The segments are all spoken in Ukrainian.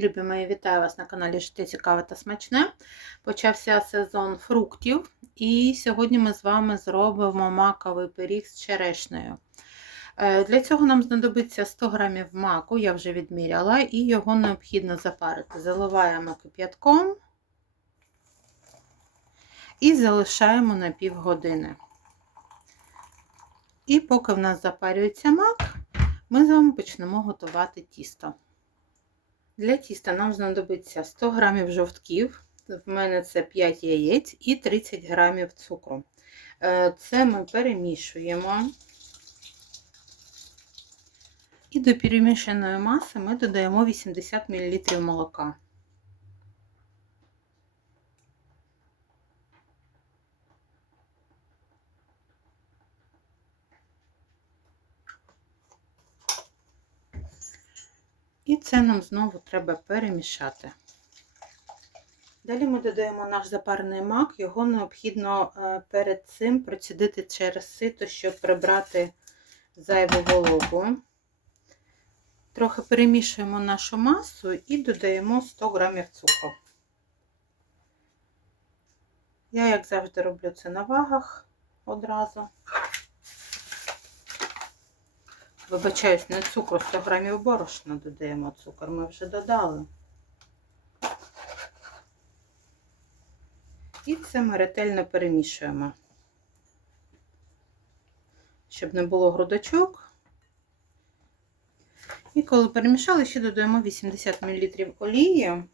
Любі мої, вітаю вас на каналі Життя Цікаве та Смачне. Почався сезон фруктів, і сьогодні ми з вами зробимо маковий пиріг з черешнею. Е, Для цього нам знадобиться 100 г маку, я вже відміряла, і його необхідно запарити. Заливаємо кип'ятком і залишаємо на півгодини. І поки в нас запарюється мак, ми з вами почнемо готувати тісто. Для тіста нам знадобиться 100 г жовтків, в мене це 5 яєць і 30 г цукру. Це ми перемішуємо. І до перемішаної маси ми додаємо 80 мл молока. І це нам знову треба перемішати. Далі ми додаємо наш запарений мак, його необхідно перед цим процідити через сито, щоб прибрати зайву вологу. Трохи перемішуємо нашу масу і додаємо 100 грамів цукру. Я, як завжди, роблю це на вагах одразу. Вибачаюсь, не цукру 100 грамів борошна додаємо цукор, ми вже додали. І це ми ретельно перемішуємо, щоб не було грудочок. І коли перемішали, ще додаємо 80 мл олії.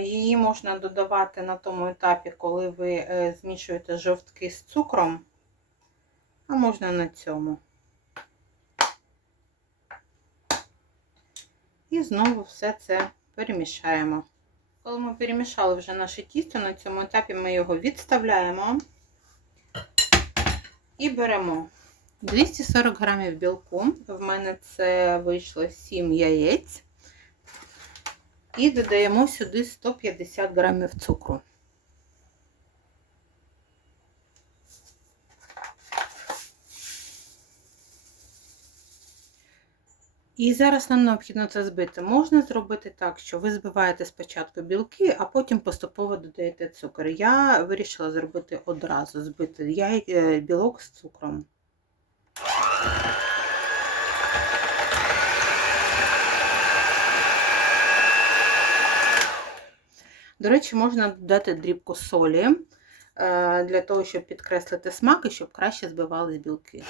Її можна додавати на тому етапі, коли ви змішуєте жовтки з цукром, а можна на цьому. І знову все це перемішаємо. Коли ми перемішали вже наше тісто, на цьому етапі ми його відставляємо і беремо 240 грамів білку. В мене це вийшло 7 яєць. І додаємо сюди 150 грамів цукру. І зараз нам необхідно це збити. Можна зробити так, що ви збиваєте спочатку білки, а потім поступово додаєте цукор. Я вирішила зробити одразу збити яй... білок з цукром. До речі, можна додати дрібку солі для того, щоб підкреслити смак і щоб краще збивались білки.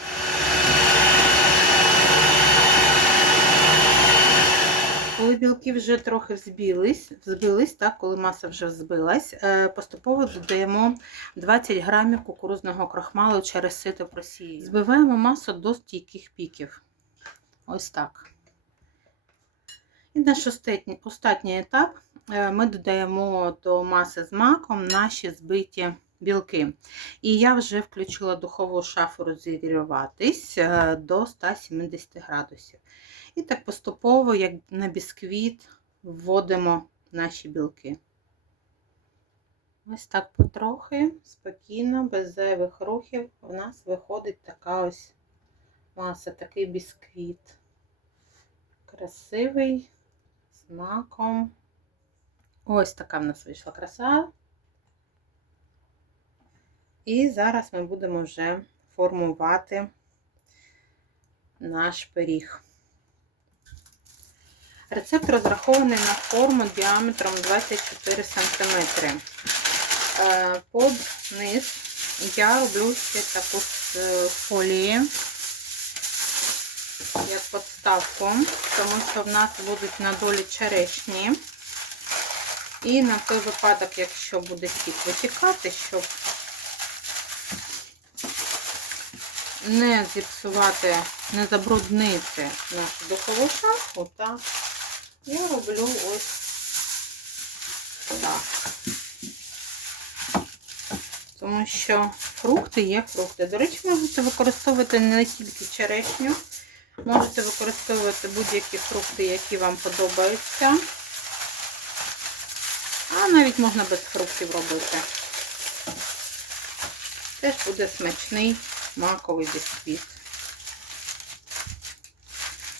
Коли білки вже трохи взбились, взбились, так, коли маса вже взбилась, поступово додаємо 20 грамів кукурузного крахмалу через сито просії. Збиваємо масу до стійких піків. Ось так. І наш останній, етап ми додаємо до маси з маком наші збиті білки. І я вже включила духову шафу розігріватись до 170 градусів. І так поступово, як на бісквіт, вводимо наші білки. Ось так потрохи, спокійно, без зайвих рухів, у нас виходить така ось маса, такий бісквіт. Красивий, з маком. Ось така в нас вийшла краса. І зараз ми будемо вже формувати наш пиріг. Рецепт розрахований на форму діаметром 24 см. Под низ я роблю ще таку фолії, як подставку, тому що в нас будуть на долі черешні. І на той випадок, якщо буде сік витікати, щоб не зіпсувати, не забруднити нашу духову шафу, так, я роблю ось так. Тому що фрукти є фрукти. До речі, можете використовувати не тільки черешню, можете використовувати будь-які фрукти, які вам подобаються. А навіть можна без фруктів робити. Теж буде смачний маковий бісквіт.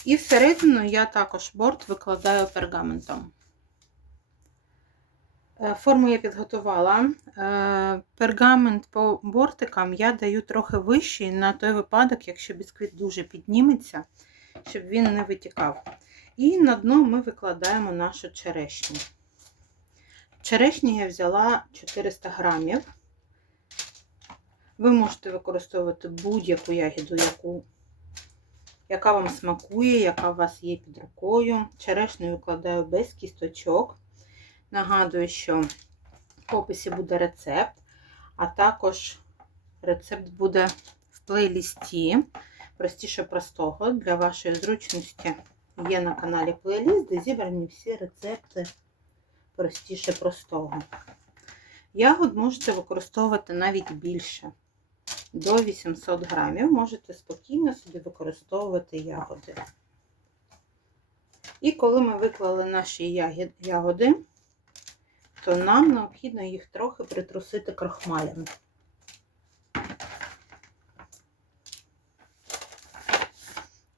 І всередину я також борт викладаю пергаментом. Е, Форму я підготувала. Е, Пергамент по бортикам я даю трохи вищий на той випадок, якщо бісквіт дуже підніметься, щоб він не витікав. І на дно ми викладаємо нашу черешню. Черешні я взяла 400 грамів. Ви можете використовувати будь-яку ягіду, яку, яка вам смакує, яка у вас є під рукою. Черешню викладаю без кісточок. Нагадую, що в описі буде рецепт, а також рецепт буде в плейлісті. Простіше простого. Для вашої зручності є на каналі плейліст, де зібрані всі рецепти простіше простого. Ягод можете використовувати навіть більше. До 800 грамів можете спокійно собі використовувати ягоди. І коли ми виклали наші ягоди, то нам необхідно їх трохи притрусити крахмалями.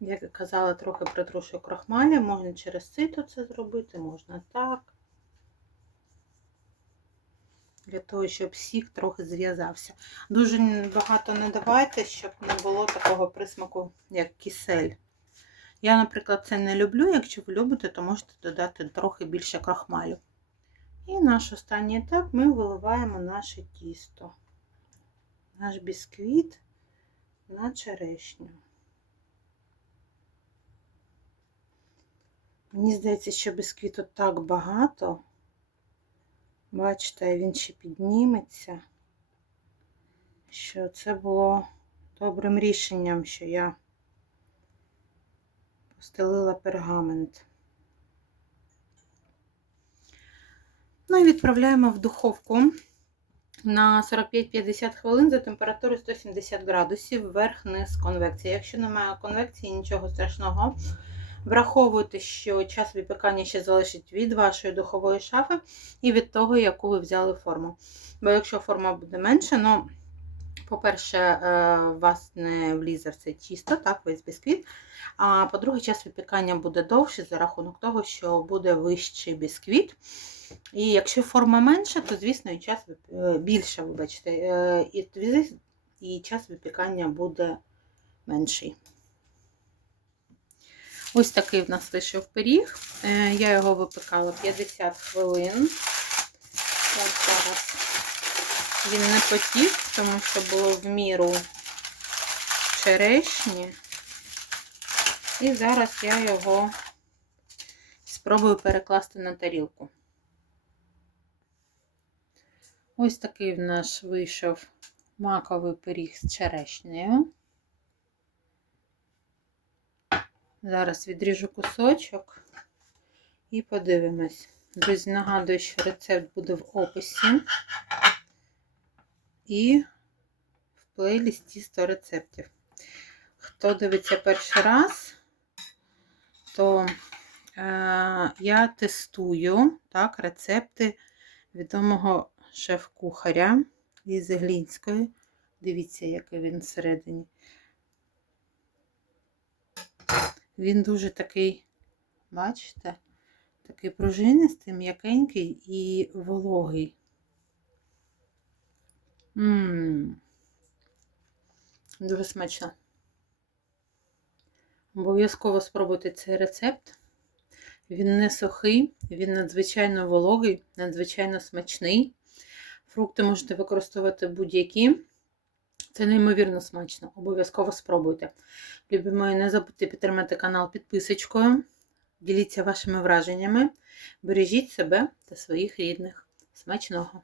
Як я казала, трохи притрушую крахмаля, можна через сито це зробити, можна так. Для того, щоб сік трохи зв'язався. Дуже багато не давайте, щоб не було такого присмаку, як кисель. Я, наприклад, це не люблю. Якщо ви любите, то можете додати трохи більше крахмалю. І наш останній етап ми виливаємо наше тісто, наш бісквіт на черешню. Мені здається, що бісквіту так багато. Бачите, він ще підніметься, що це було добрим рішенням, що я постелила пергамент. Ну і відправляємо в духовку на 45-50 хвилин за температурою 170 градусів, верх-низ конвекції. Якщо немає конвекції, нічого страшного. Враховуйте, що час випікання ще залежить від вашої духової шафи і від того, яку ви взяли форму. Бо якщо форма буде менше, ну, по-перше, у вас не влізе в це тісто, так, весь бісквіт. А по-друге, час випікання буде довше за рахунок того, що буде вищий бісквіт. І якщо форма менша, то, звісно, і час більше, вибачте, і, і час випікання буде менший. Ось такий в нас вийшов пиріг. Я його випекала 50 хвилин. Ось зараз він не потік, тому що було в міру черешні. І зараз я його спробую перекласти на тарілку. Ось такий в нас вийшов маковий пиріг з черешнею. Зараз відріжу кусочок і подивимось. Друзі, нагадую, що рецепт буде в описі і в плейлісті 100 рецептів. Хто дивиться перший раз, то е, я тестую так, рецепти відомого шеф-кухаря Лізи Глінської. Дивіться, який він всередині. Він дуже такий, бачите, такий пружинистий, м'якенький і вологий. Ммм, дуже смачно. Обов'язково спробуйте цей рецепт. Він не сухий, він надзвичайно вологий, надзвичайно смачний. Фрукти можете використовувати будь-які. Це неймовірно смачно. Обов'язково спробуйте. Любі мої, не забудьте підтримати канал підписочкою. Діліться вашими враженнями. Бережіть себе та своїх рідних. Смачного!